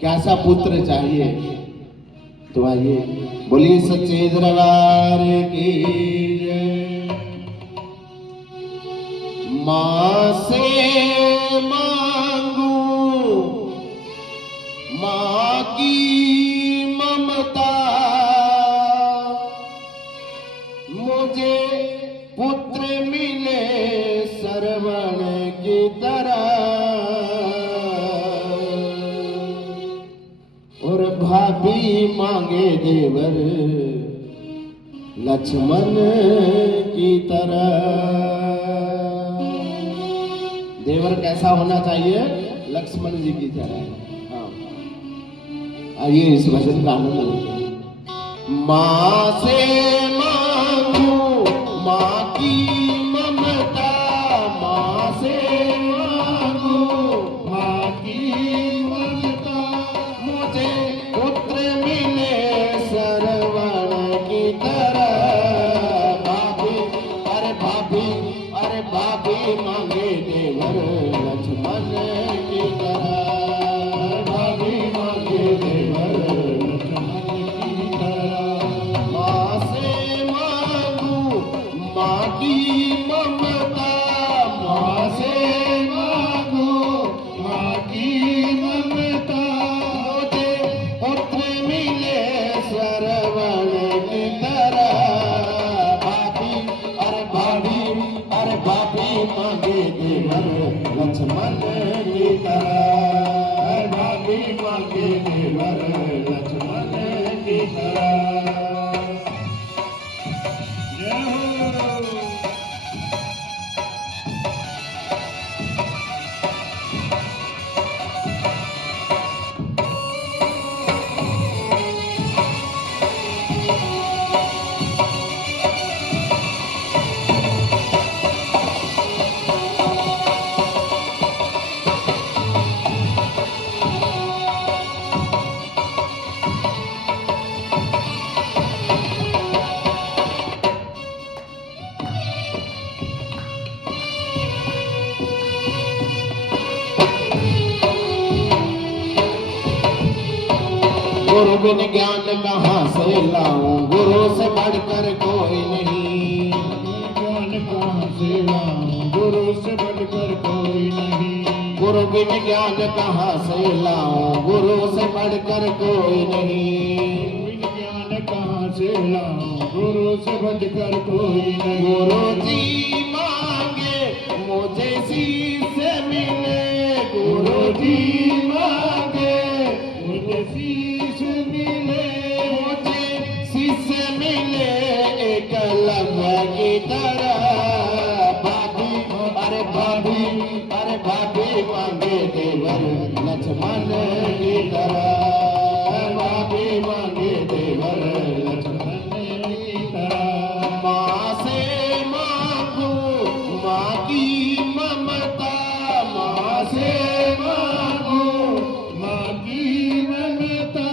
कैसा पुत्र चाहिए? तो आइए बोलिए सच्चे दरबार की जय। माँ से मांगू माँ की ममता, मुझे पुत्र मिले श्रवण की तरह, और भाभी मांगे देवर लक्ष्मण की तरह। देवर कैसा होना चाहिए? लक्ष्मण जी की तरह। हाँ, आइए इस भजन का आनंद लेते। माँ से मांगू माँ की ममता, माँ से मांगू माँ की ममता, मुझे पुत्र मिले श्रवण की तरह। भाभी अरे भाभी अरे भाभी मांगे देवर लक्ष्मण की तरह। भाभी मांगे देवर लक्ष्मण की तरह। माँ से मांगू माँ की ममता, माँ से मांगू माँ की ममता, मुझे पुत्र मिले श्रवण की तरह। भाभी अरे भाभी मांगे देवर लक्ष्मण की तरह। भाभी मांगे देवर लक्ष्मण की तरह। जय हो। गुरु बिन ज्ञान कहाँ से लाऊं, गुरु से बढ़कर कोई नहीं। ज्ञान कहाँ से लाऊं, गुरु से बढ़कर कोई नहीं। गुरु बिन ज्ञान कहाँ से लाऊं, गुरु से बढ़कर कोई नहीं। ज्ञान कहाँ से लाऊं, गुरु से बढ़कर कोई नहीं। गुरु जी मांगे मुझे शीश मिले, गुरु जी मांगे मुझे शीश मिले, मुझे शीश मिले एकलव्य की तरह। भाभी अरे भाभी मांगे देवर लक्ष्मण की तरह। भाभी मांगे देवर लक्ष्मण की तरह। माँ से मांगू माँ की ममता, माँ से मांगू माँ की ममता,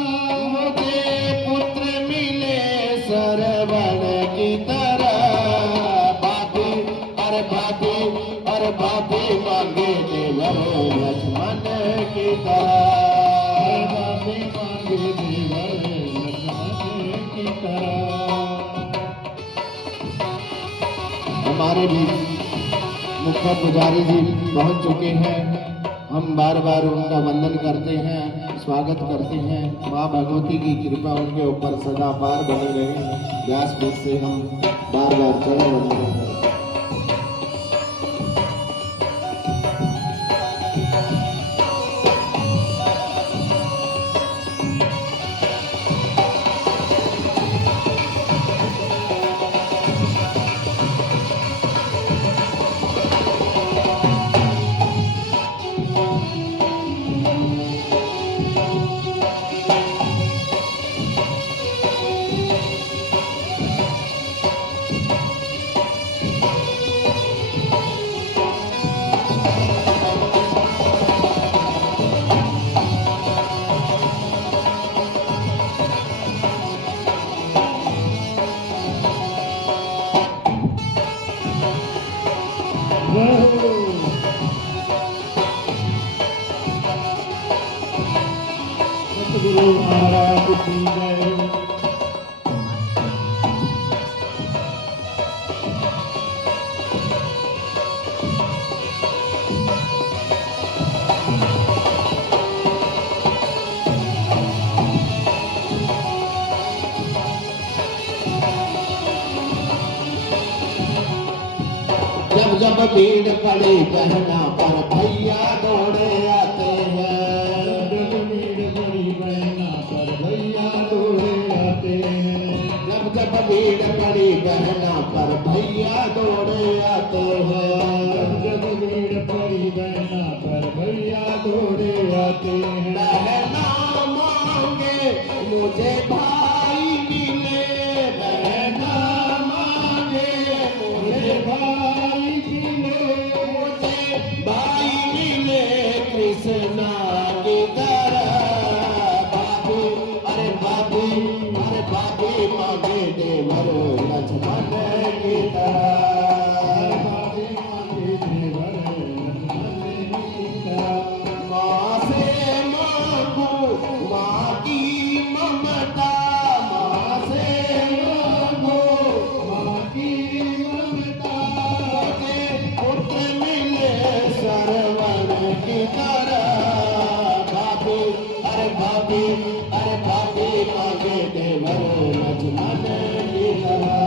मुझे पुत्र मिले श्रवण की तरह। भाभी अरे भाभी मांगे देवर लक्ष्मण की तरह। भाभी मांगे देवर लक्ष्मण की तरह। हमारे भी मुख्य पुजारी जी पहुंच चुके हैं। हम बार बार उनका वंदन करते हैं, स्वागत करते हैं। माँ भगवती की कृपा उनके ऊपर सदा पार बनी रहे। व्यासपीठ से हम बार बार चरण वंदन करते हैं। सतगुरु महाराज की जय। जब जब भीड़ पड़ी बहना पर भैया दौड़े आते हैं। जब भीड़ पड़ी बहना पर भैया दौड़े आते हैं। जब जब भीड़ पड़ी बहना पर भैया दौड़े आते हैं। जब भीड़ पड़ी बहना पर भैया दौड़े आते हैं। बहना मांगे मुझे भाई मिले, बहना मांगे मुझे भाई मिले, मुझे भाई मिले कृष्णा की तरह। बाबू अरे बाबू अरे बाबू मांगे देवर लक्ष्मण की तरह। बाबे मांगे देवर लक्ष्मण की तरह। माँ से मांगू माँ की ममता, माँ से मांगू माँ की ममता। मुझे पुत्र मिले श्रवण की तरह। बाबू अरे बाबू अरे बाबू मांगे देवर लक्ष्मण की तरह।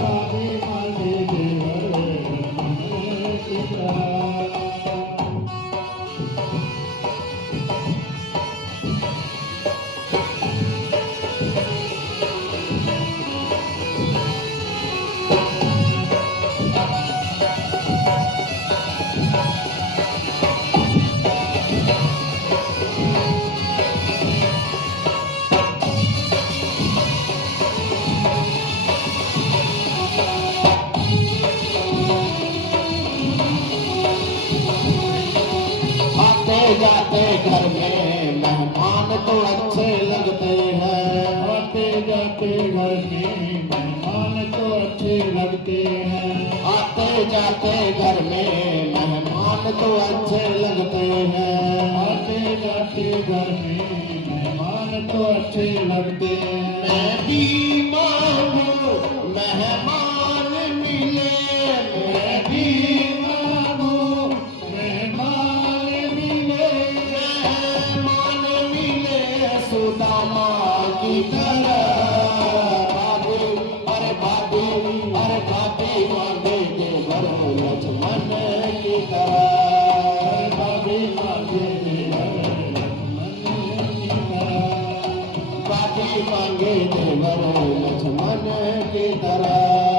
बाबे मांगे देवर लक्ष्मण की तरह। आते जाते घर में मेहमान तो अच्छे लगते हैं। आते जाते घर में मेहमान तो अच्छे लगते हैं। आते जाते घर में मेहमान तो अच्छे लगते हैं। आते जाते घर में मेहमान तो अच्छे लगते हैं। मैं भी मांगू मेहमान मिले, मैं भी मांगू मेहमान मिले, मेहमान मिले सुदामा की तरह। बाबू अरे बाबू अरे बाबू मांगे देवर लक्ष्मण की तरह। बाबे मांगे देवर लक्ष्मण की तरह। बाबू मांगे देवर लक्ष्मण की तरह।